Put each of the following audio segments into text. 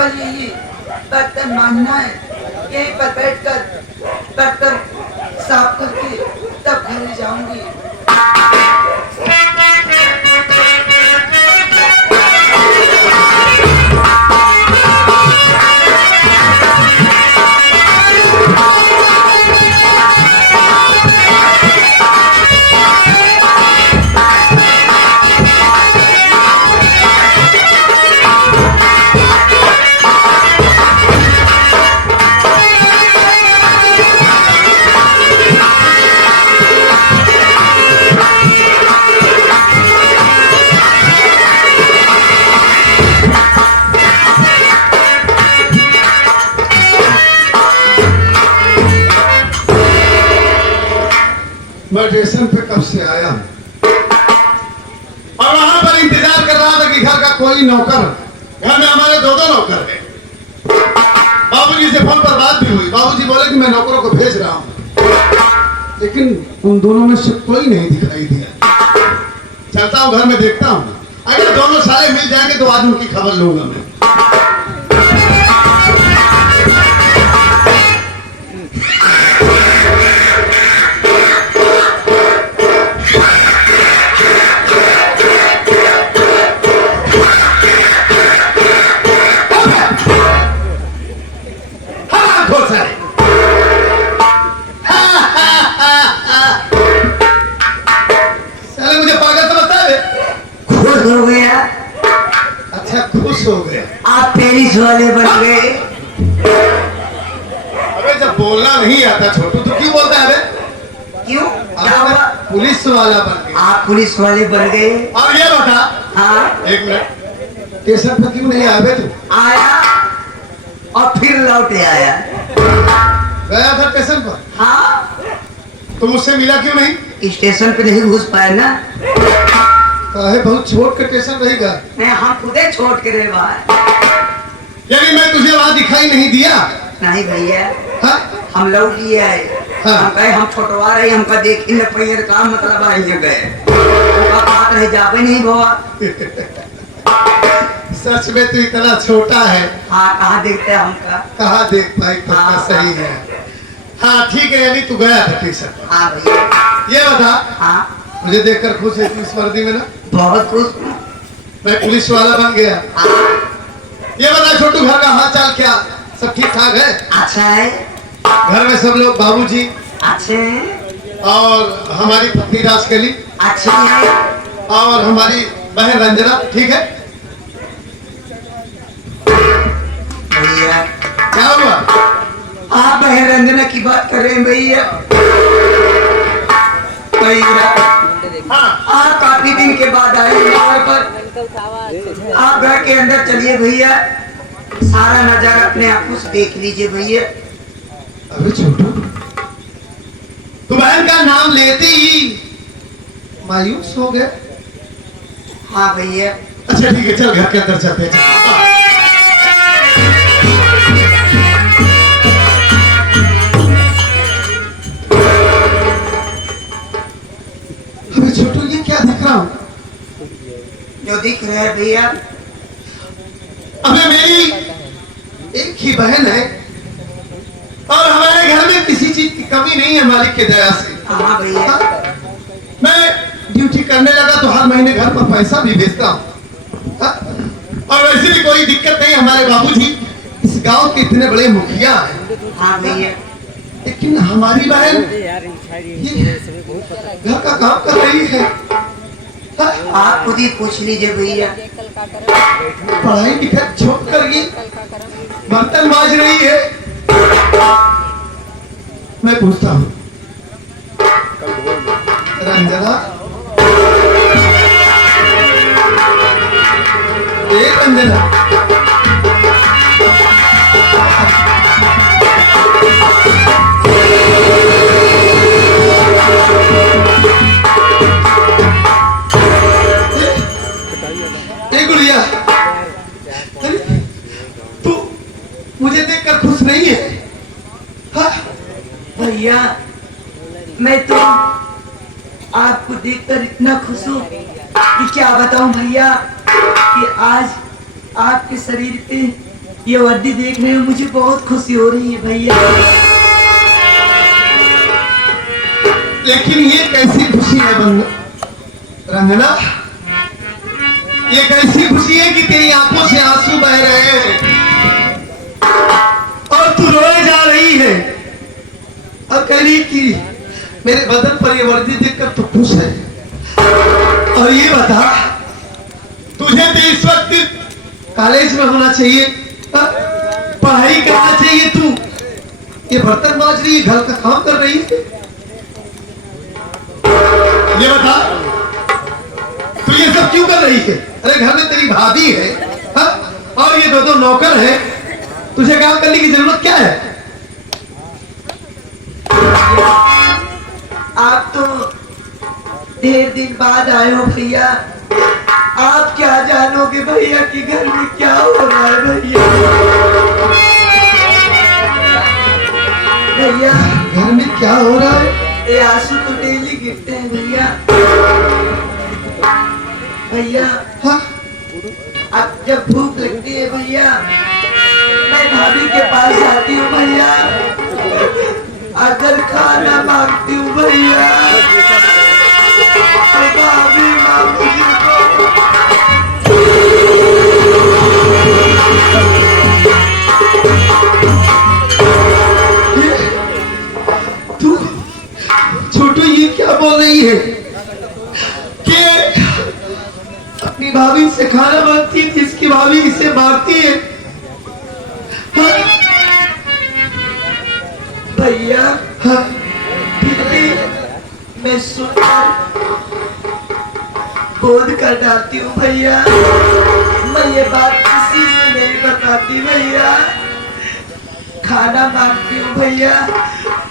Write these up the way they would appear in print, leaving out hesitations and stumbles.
केवल यही बर्तन मांगना है, यहीं पर बैठकर बर्तन साफ करके तब घर जाऊंगी। मैं स्टेशन पे कब से आया और वहां पर इंतजार कर रहा था कि घर का कोई नौकर, घर में हमारे दो नौकर हैं। बाबूजी से फोन पर बात भी हुई, बाबूजी बोले कि मैं नौकरों को भेज रहा हूं, लेकिन उन दोनों में से कोई नहीं दिखाई दिया। चलता हूं घर में देखता हूं, अगर दोनों साले मिल जाएंगे तो आज उनकी खबर लूंगा मैं। हो गया। अच्छा खुश हो गया, आप पेरिस वाले बन गए। अबे जब बोलना नहीं आता छोटू तो क्यों बोलता है? क्यों? पुलिस वाला बन गया। आप पुलिस वाले बन गए। और ये बता, हाँ एक मिनट, स्टेशन पर क्यों नहीं आया बे तू? आया और फिर लौट आया। गया था स्टेशन पर? हाँ। तो मुझसे मिला क्यों नहीं? स्टेशन पे नहीं घुस पाए ना। काहे बहुत छोट के स्टेशन रहेगा? मैं हम खुदे छोड़ के रहे बाहर। यानी मैं तुझे वहां दिखाई नहीं दिया? नहीं भैया, हाँ? हम लौट लिए आए। हाँ। हम कहे हम छोटवा रहे, हमका देखी न पैर का मतलब आई गए। उनका बात रह जावे नहीं भवा। सच में तू इतना छोटा है। हाँ, कहाँ देखते हैं हमका? कहाँ देख पाई? तो हाँ, सही है। हाँ ठीक है, यानी तू गया था स्टेशन पर। हाँ भैया। ये बता, हाँ मुझे देखकर खुश है इस वर्दी में ना? बहुत खुश हूँ। मैं पुलिस वाला बन गया। ये बता छोटू, घर का हाल चाल क्या, सब ठीक ठाक है? अच्छा है। घर में सब लोग, बाबूजी अच्छे हैं। और हमारी पत्नी राजकली अच्छी है। और हमारी बहन रंजना ठीक है? भैया क्या हुआ? आप बहन रंजना की बात कर रहे हैं भैया? भैया हाँ। काफी दिन के बाद आए यहाँ पर। आप घर के अंदर चलिए भैया, सारा नजारा अपने आंखों से देख लीजिए भैया। अबे छोटू, तू बहन का नाम लेते ही मायूस हो गया? हाँ भैया। अच्छा ठीक है, चल घर के अंदर चलते हैं। अबे छोटू, ये क्या दिख रहा हूँ? जो दिख रहा है भैया, अबे मेरी एक ही बहन है और हमारे घर में किसी चीज की कमी नहीं है मालिक की दया से। हाँ भैया। मैं ड्यूटी करने लगा तो हर महीने घर पर पैसा भी भेजता हूँ। और वैसे भी कोई दिक्कत नहीं, हमारे बाबूजी इस गांव के इतने बड़े मुखिया हैं। हाँ भैया। लेकिन हमारी बहन घर का काम कर रही है। आप खुद ही पूछ लीजिए भैया। पढ़ाई लिखाई छोड़ कर ये बर्तन मांज रही है। मैं पूछता हूँ, रंजना, रंजना, गुड़िया, तू मुझे देखकर खुश नहीं है? हाँ? भैया मैं तो आपको देखकर इतना खुश हूँ कि क्या बताऊं भैया, कि आज आपके शरीर पे ये वर्दी देखने में मुझे बहुत खुशी हो रही है भैया। लेकिन ये कैसी खुशी है रंजना? ये कैसी खुशी है कि तेरी आंखों से आंसू बह रहे हैं और तू रोए जा रही है और कह रही कि मेरे बदन पर ये वर्दी देखकर तू खुश है। और ये बता, तुझे तो इस वक्त कॉलेज में होना चाहिए, पढ़ाई करना चाहिए, तू ये बर्तन मांज रही है, घर का काम कर रही है। ये बता, तू ये सब क्यों कर रही है? अरे घर में तेरी भाभी है, हा? और ये दो नौकर है, तुझे काम करने की जरूरत क्या है? आप तो ढेर दिन बाद आए हो भैया, आप क्या जानोगे भैया कि घर में क्या हो रहा है भैया। भैया घर में क्या हो रहा है? ये आंसू तो डेली गिरते हैं भैया। भैया हाँ? अब जब भूख लगती है भैया, मैं भाभी के पास जाती हूँ भैया, अगर खाना मांगती हूँ भैया तो भाभी माँ मुझे तू छोटू ये क्या बोल रही है कि अपनी भाभी से खाना मांगती है, जिसकी भाभी इसे मारती है? भैया हाँ? फिर भी मैं सुनकर बोध कर डालती हूँ भैया, मैं ये बात किसी से नहीं बताती भैया। खाना मांगती हूँ भैया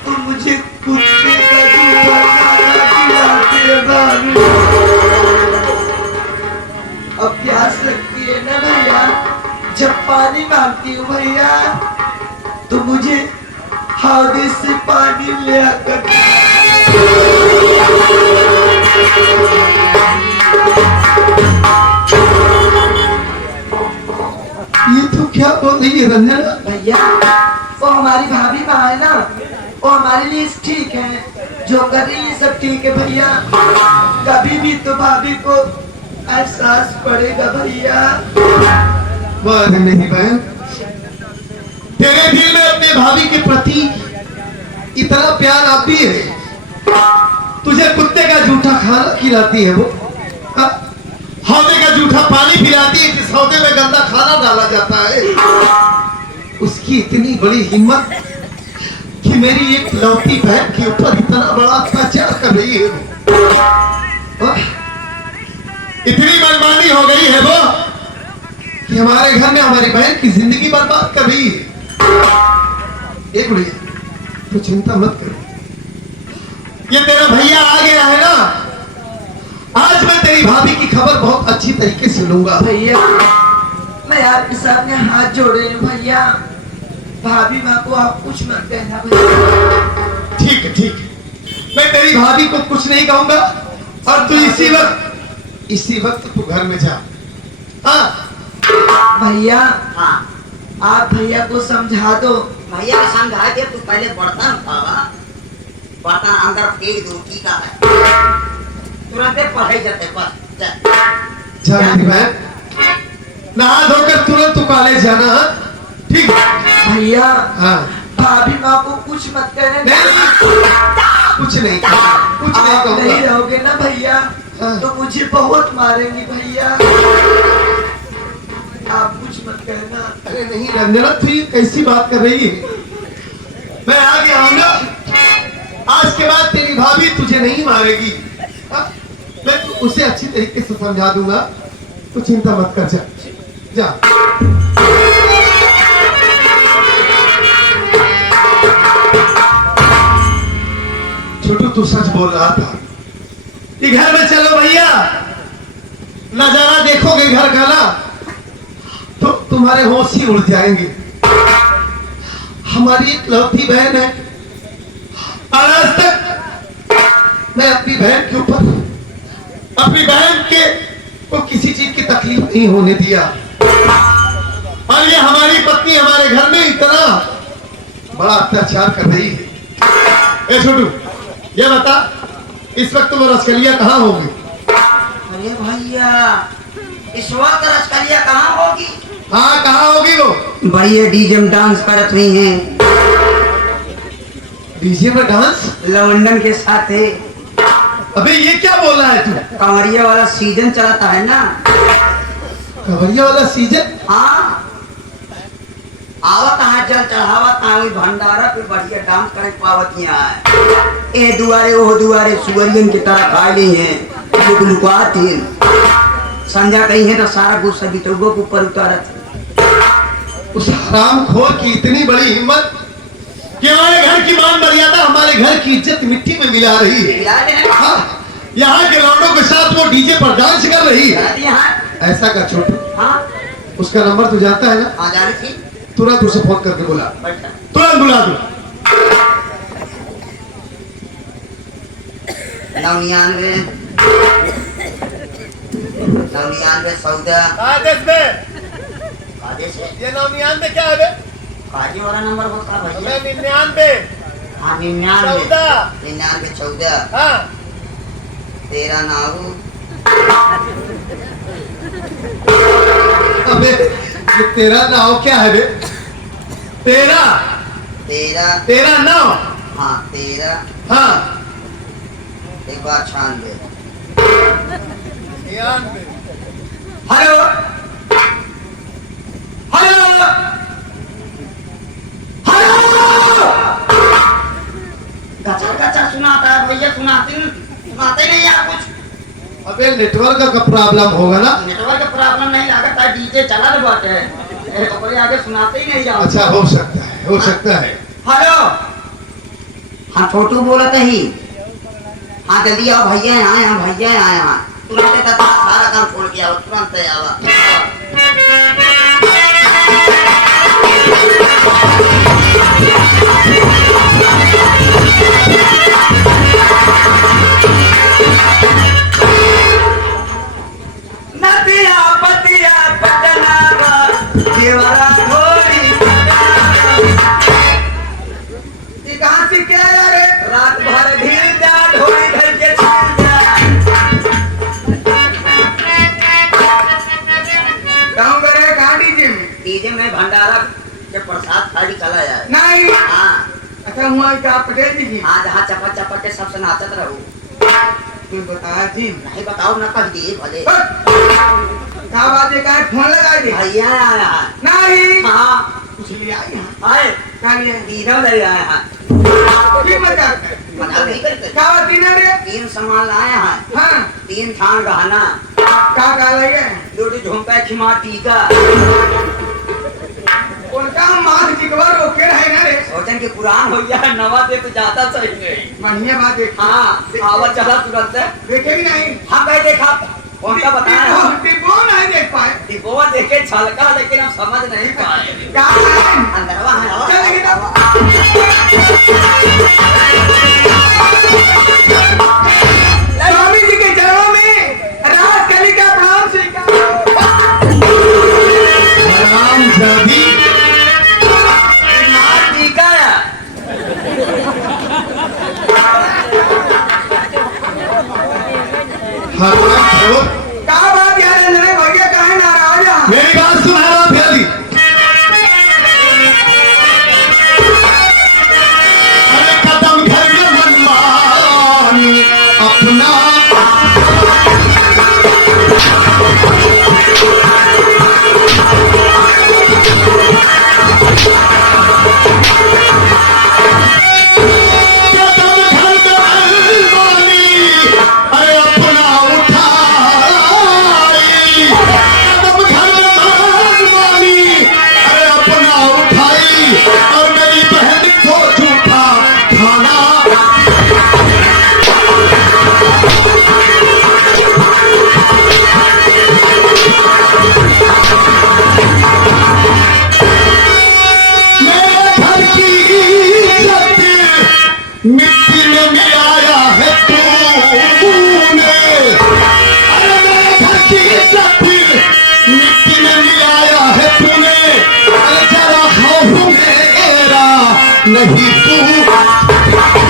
तो मुझे कुत्ते का जूठा खाना खिलाती है भाभी। अब प्यास लगती है ना भैया, जब पानी मांगती हूँ भैया तो मुझे हौदे से पानी ले आकर ये तो क्या बोल रही है रंजना? भैया वो हमारी भाभी माँ है ना, वो हमारे लिए ठीक है, जो कर रही है सब ठीक है भैया। कभी भी तो भाभी को एहसास पड़ेगा भैया। वाह मेरी बहन, तेरे दिल में अपने भाभी के प्रति इतना प्यार आती है, तुझे कुत्ते का जूठा खाना खिलाती है, वो हौदे का जूठा पानी पिलाती है, जिस हौदे में गंदा खाना डाला जाता है। उसकी इतनी बड़ी हिम्मत कि मेरी एक लौती बहन के ऊपर इतना बड़ा अत्याचार कर रही है। इतनी मनमानी हो गई है वो कि हमारे घर में हमारी बहन की जिंदगी बर्बाद कर रही है। एक मिनट, तो चिंता मत कर, ये तेरा भैया आ गया है ना, आज मैं तेरी भाभी की खबर बहुत अच्छी तरीके से लूंगा। भैया मैं आपके सामने हाथ जोड़ रही हूँ भैया, भाभी माँ को आप कुछ मत कहना भैया। ठीक है ठीक है, मैं तेरी भाभी को कुछ नहीं कहूंगा और तू इसी वक्त तू घर में जा। हाँ भैया हाँ आप भैया को समझा दो। भैया समझा के तू पहले बर्तन उठावा, बर्तन अंदर फेंक दो, की का है तुरंत पढ़ाई जाते बस जा मेरी बहन, नहा धोकर तुरंत तू कॉलेज जाना। हाँ? ठीक है भैया हाँ? भाभी माँ को कुछ मत कहने नहीं, कुछ नहीं आप नहीं कहूंगा। रहोगे ना भैया हाँ। तो मुझे बहुत मारेंगी भैया, आप कुछ मत कहना। अरे नहीं रंजना, तू ये कैसी बात कर रही है? मैं आगे आऊंगा, आज के बाद तेरी भाभी तुझे नहीं मारेगी। हाँ? मैं उसे अच्छी तरीके से समझा दूंगा, तू चिंता मत कर। जा जा। छोटू तू सच बोल रहा था कि घर में चलो भैया, नजारा देखोगे घर का ना तो तुम्हारे होश ही उड़ जाएंगे। हमारी एक लौती बहन है, और आज तक मैं अपनी बहन के ऊपर, अपनी बहन के को किसी चीज की तकलीफ नहीं होने दिया। और ये हमारी पत्नी हमारे घर में इतना बड़ा अत्याचार कर रही है। ए छोटू, ये बता इस वक्त वो रसकलिया कहाँ होगी? अरे भैया इस वक्त रसकलिया कहाँ होगी? हाँ कहाँ होगी वो? भैया डीजे में डांस करत हुई हैं डीजे में डांस? लवंडन के साथ है। अबे ये क्या बोल रहा है तू? कंवरिया वाला सीजन चलाता है ना। कवरिया वाला सीजन? हाँ आवत है जल चढ़ावत है भंडारा पे बढ़िया डांस करे पावत यहाँ ए दुआरे ओ दुआरे सुअरियन की तरह खा ली हैं जो लुकात हैं। संजा कही है तो सारा गुस्सा बिटुगो के ऊपर उतारत। उस हरामखोर की इतनी बड़ी हिम्मत कि हमारे घर की मान मर्यादा, हमारे घर की इज्जत मिट्टी में मिला रही है। हाँ, यहाँ के लौंडों के साथ वो डीजे पर डांस कर रही है। ऐसा का छोटू, हाँ उसका नंबर तू जानता है ना? हाँ जानी थी। तुरंत उसे फोन करके बुला, बैठा तुरंत बुला दो। 99 14 आदेश में आदेश है। ये 99 क्या है बे? काजी वाला नंबर होता है भैया। 99 हाँ 99 14 हाँ 13 नाऊ। अबे ये तेरा नाव क्या है बे? तेरा 9 हाँ 13 हाँ 196। हेलो हेलो हेलो गचर गचर सुनाता है भैया। सुनाते नहीं आप कुछ। अबे नेटवर्क का प्रॉब्लम होगा ना? नेटवर्क का प्रॉब्लम नहीं लागत है डीजे चला रहा बाटे ओकरे आगे सुनाते ही नहीं जाओ। अच्छा हो सकता है, हो सकता है। हेलो हाँ छोटू बोलत ही। हाँ जल्दी आओ भैया आए हैं भैया आए हैं तुरंत सारा काम छोड़ के आओ तुरंत आओ। नदिया पतिया पटनावा देवरा ढोली ये कहाँ से क्या यार रात भर ढील जा ढोली धर के छील जा। कहूँ करे कहाँ डीजे में भंडारा के प्रसाद थाली चला जाए। नहीं हाँ अच्छा हुआ क्या पटेल जी की हाँ जहाँ चपा चपा के सबसे नाचत रहू। तुम बता जी नहीं बताओ ना कह दिए भले। क्या बात है क्या फोन लगा दी भैया आया है। नहीं हाँ कुछ ले आई यहाँ आए क्या लिए तीनों ले आए हैं। की मजाक है मजाक नहीं करते। क्या बात तीन रे 3 सामान लाए हैं। हाँ 3 थान गहना क्या लगे दूटी झुमका खिमा टीका। उनका माल टिकवा रोके है ना रे सोचन के पुरान हो गया नवा दे तो जाता सही नहीं। बढ़िया बात देख हाँ आवाज चला तुरंत। देखेगी नहीं हाँ भाई देखा कौन सा बताया डिब्बो नहीं देख पाए डिब्बोवा देखे छलका लेकिन हम समझ नहीं पाए। क्या है अंदरवा है और चलेगी ना स्वामी जी के चरणों में राज कली का प्रणाम स्वीकार। राम जदी मार टीका है। हरामखोर। क्या बात यार अंदर भैया काहे नाराज है मेरी बात सुन हराम प्यारी। अरे कदम घर में मनमानी अपना कदम घर में मनमानी अरे अपना उठा नहीं तू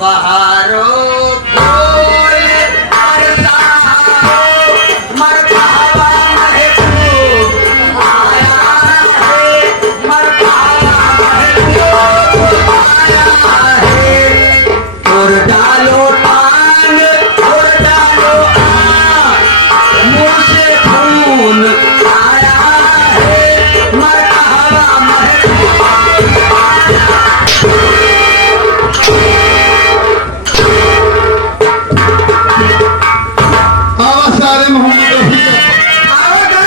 बहारो फूल मरता मरतावा महबूब आया है, मरतावा महबूब आया है। तोड़ डालो टांग, तोड़ डालो आँख, मुँह से खून आया है, मरतावा महबूब सारे मोहम्मद रफी का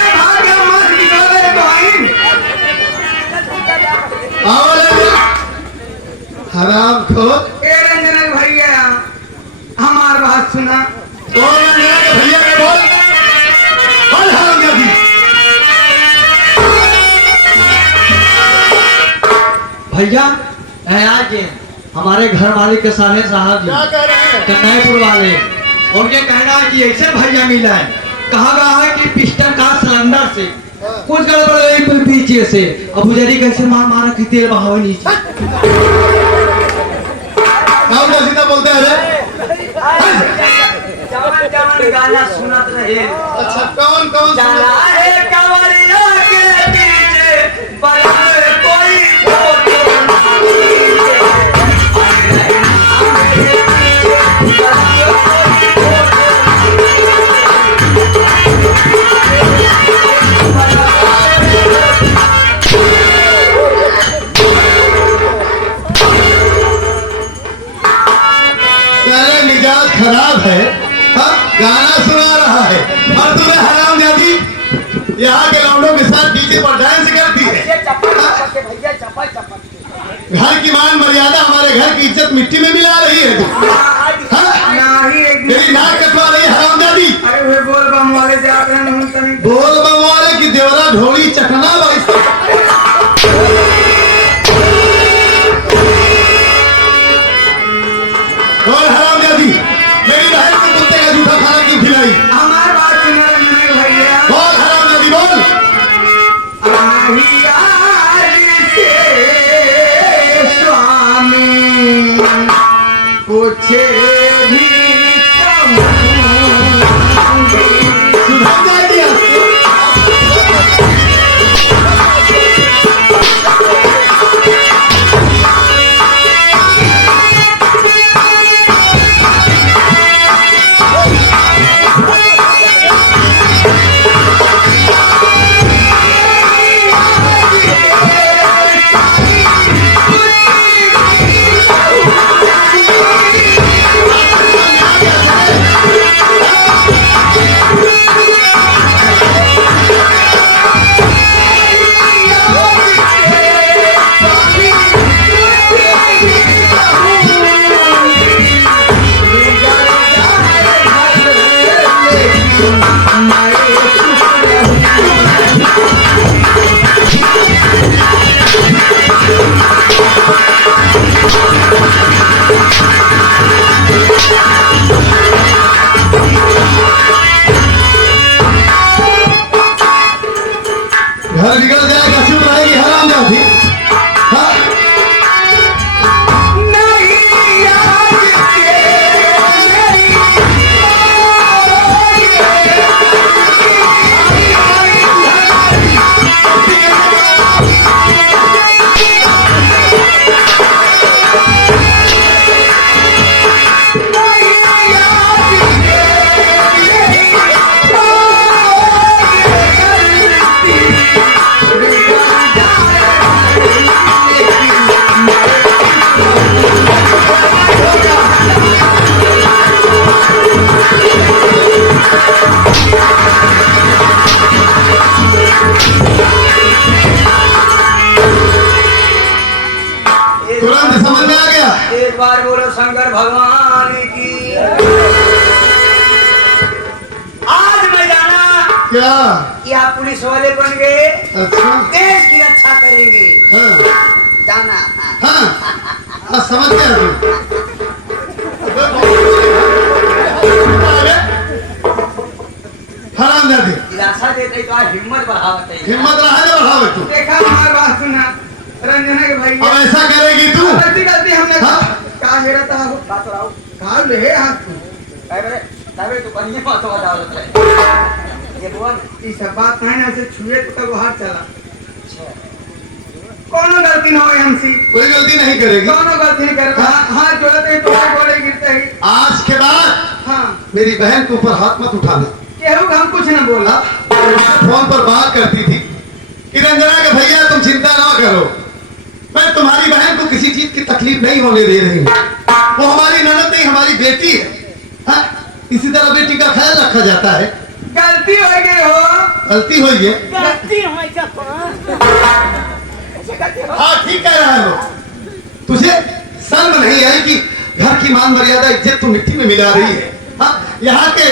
हराम खोर भैया हमार बात सुना। कौन है भैया के बोल बोल हराम जाती भैया आज हमारे घर मालिक के साले साहब जी क्या कह रहे हैं कन्हैयापुर वाले, उनके कहना है कि ऐसे भैया मिला है, कहा गया है कि पिस्टन का सिलेंडर से कुछ गड़बड़ हुई कोई पीछे से, अब पुजारी कैसे मार मारा कि तेल बहावे नीचे। कौन का सीधा बोलते हैं रे जवान जवान गाना सुनत रहे। अच्छा कौन कौन चला है कवरिया के पीछे बगल कोई फोटो तेरा मिजाज खराब है हाँ? गाना सुना रहा है और तुम्हें हराम जाती यहाँ के लौंडों के साथ डीजे पर डांस करती है भैया चप्पल चप्पल घर की मान मर्यादा हमारे घर की इज्जत मिट्टी में मिला रही है तू हाँ? तेरी नाक कटवा रही है हराम जाती अरे वे बोल बम वाले से आकर नहीं तनी बोल बम वाले की देवरा ढोली चटना और हराम जाती मेरी बहन को कुत्ते का जूठा खाना क्यों खिलाई हमार बात सुना रंजन भैया। बोल हराम जाती बोल नहीं आज के स्वामी कुछ भी कहूँ सुधर जाएगी घर बिगड़ जाएगा चुप रहेगी हराम जाती हाँ? तुरंत समझ में आ गया एक बार बोलो शंकर भगवान की। आज मैं जाना क्या कि आप पुलिस वाले बन गए, अच्छा देश की रक्षा करेंगे। हाँ जाना हाँ हाँ समझ गया तू। हराम जाते दिलासा देते तो आज हिम्मत बढ़ावत है। हिम्मत रहा है बढ़ावे तू। देखा हमारी बात सुना रंजना के भाई अब ऐसा करेगी तू। गलती हमने हाँ? कहा मेरा था बात रहा कहा ले हाथ तू तबे तो बनिए मत बताओ है। ये बोल ये सब बात नहीं ना से छुए तो तब हाथ चला कोनो गलती ना हो हमसे कोई गलती नहीं करेगी। कोनो गलती नहीं कर हाथ जोड़ते ही तो गोड़े गिरते ही आज के बाद हाँ मेरी बहन के ऊपर हाथ मत उठाना। केहू हम कुछ ना बोला फोन पर बात करती थी कि रंजना के भैया तुम चिंता ना करो, मैं तुम्हारी बहन को किसी चीज की तकलीफ नहीं होने दे रही हूँ। वो हमारी ननद नहीं हमारी बेटी है। हाँ? इसी तरह बेटी का ख्याल रखा जाता है। गलती हो गई हो गलती हुई है। गलती होई का हाँ ठीक कह रहा है वो। तुझे शर्म नहीं आई कि घर की मान मर्यादा इज्जत तू मिट्टी में मिला रही है। हाँ? यहाँ के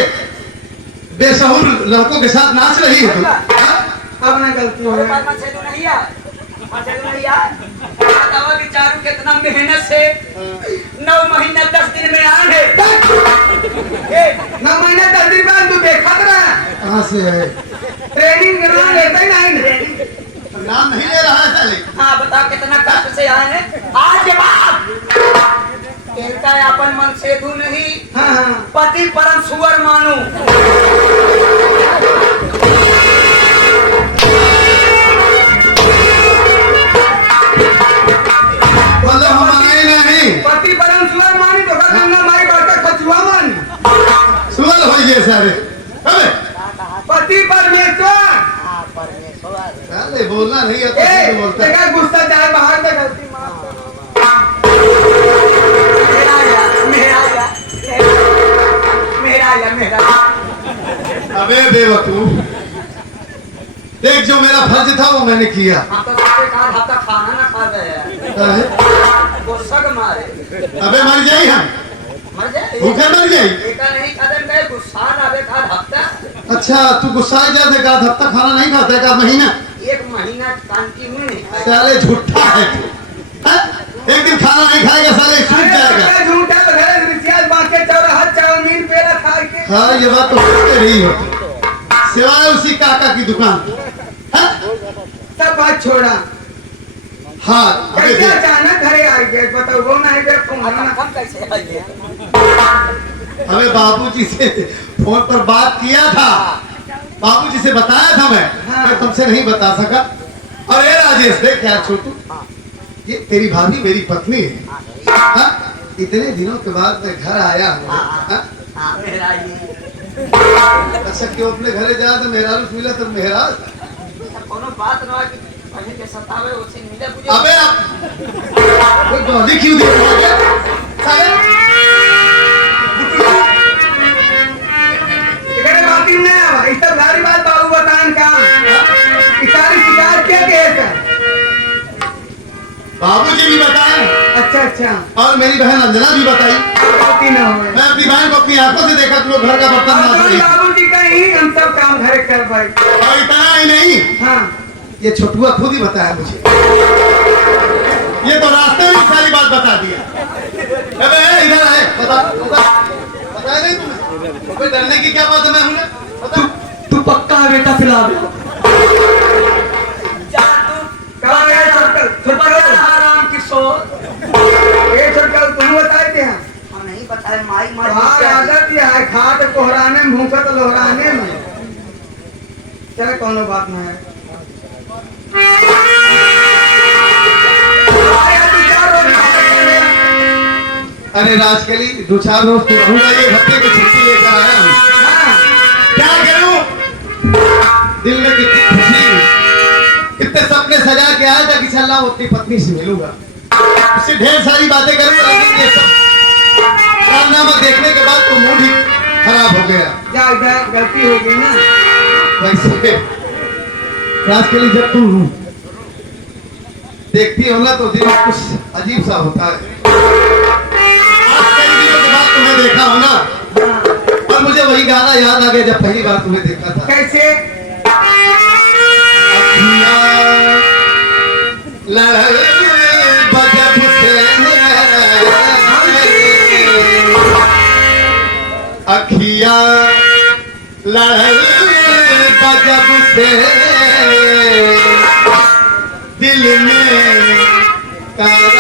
बेशहूर लड़कों के साथ नाच रही है तू। हाँ? अब ना गलती हो गई मछली नहीं है। मछली नहीं है। बताओ कि चारू कितना मेहनत से 9 महीना 10 दिन में आए हैं। ना महीने 10 दिन बाद तू देखा था कहाँ से है? ट्रेनिंग करना लेता ही नहीं नाम नहीं ले रहा है साले। हाँ बताओ कितना कष्ट से आए हैं। आज के बाद कहता है अपन मन से धू नहीं हाँ हाँ पति परम सुअर मानू। मतलब हम माने नहीं। पति परम सुअर मानी तो कर गंगा माई बात का कछुआ मानी सुअर हो ये सारे। अबे पति परमेश्वर साले बोलना नहीं आता ए तो बोलता है। देखा गुस्सा जाए बाहर से गलती माफ मेरा अबे बेवकूफ, देख जो मेरा फर्ज था वो मैंने किया। हम तो सबसे कहा हफ्ता खाना ना खा गए अबे गुस्सा के मारे मर जाई हम मर जाए भूखे मर जाई। एका नहीं कदम गए गुस्सा ना आवे का हफ्ता अच्छा तू गुस्सा जा देगा हफ्ता खाना नहीं खाता का महीना। 1 महीना कंटिन्यू नहीं खाए। साले झूठा है तू। हाँ? एक दिन खाना नहीं खाएगा साले सूख जाएगा। झूठा बघेरे रिसियाल बाके चौराहा चाउमीन पेड़ा खा के हाँ ये बात तो कहते रही हो सिवाय उसी काका की दुकान। हाँ? सब बात छोड़ा हाँ अबे कैसे देख। अचानक घरे आ गए बताओ वो नहीं बे फोन हम कैसे आइए हमें बाबूजी से फोन पर बात किया था, बाबूजी से बताया था मैं तुमसे नहीं बता सका। अरे राजेश देख क्या छोटू, ये तेरी भाभी मेरी पत्नी है। हाँ? इतने दिनों के बाद मैं घर आया हूँ। हाँ? हाँ मेरा ये अच्छा क्यों अपने घरे जा तो मेहराज मिला तो मेहराज। कोनो बात ना कि पहले के सतावे उसे मिले बुझे अबे आप वो गौरी क्यों दे रहा है? साले इकड़े बाती में आवा इस सब सारी बात बाबू बतान का इस सारी शिकायत क्या केस है बाबूजी भी बताए अच्छा अच्छा और मेरी बहन अंजना भी बताई। गलती ना हो मैं अपनी बहन को अपनी आंखों से देखा तुम घर का बर्तन माज रही। बाबू जी का ही हम सब काम घरे कर भाई और इतना ही नहीं, हाँ ये छोटुआ खुद ही बताया मुझे। ये तो रास्ते में सारी बात बता दिया। अबे इधर आए बताया नहीं तुम्हें? कोई डरने की क्या बात है? मैं हूं ना। तू पक्का है बेटा फिलहाल कहाँ गए छोटका राम किशोर ये छोटका तुम बताए थे हम नहीं बताए माई बाहर आदत ये है खाट कोहराने में भूखत लोहराने में चल कोनो बात ना है अरे राजकली 2-4 रोज तो रहूंगा, ये हफ्ते की छुट्टी लेकर आया हूँ। क्या करूं? दिल में कितनी खुशी, कितने सपने सजा के आया था कि चल वो अपनी पत्नी से मिलूंगा, उससे ढेर सारी बातें करूंगा, लेकिन ये सब कारनामा देखने के बाद तो मूड ही खराब हो गया। जा गलती हो गई ना वैसे राजकली जब तुम देखती हो ना तो दिल में कुछ अजीब सा होता है। आज कई दिनों के बाद तुम्हें देखा हो ना, और मुझे वही गाना याद आ गया जब पहली बार तुम्हें देखा था। कैसे अखियाँ लड़ बजब से लड़ल बजब से दिल में तार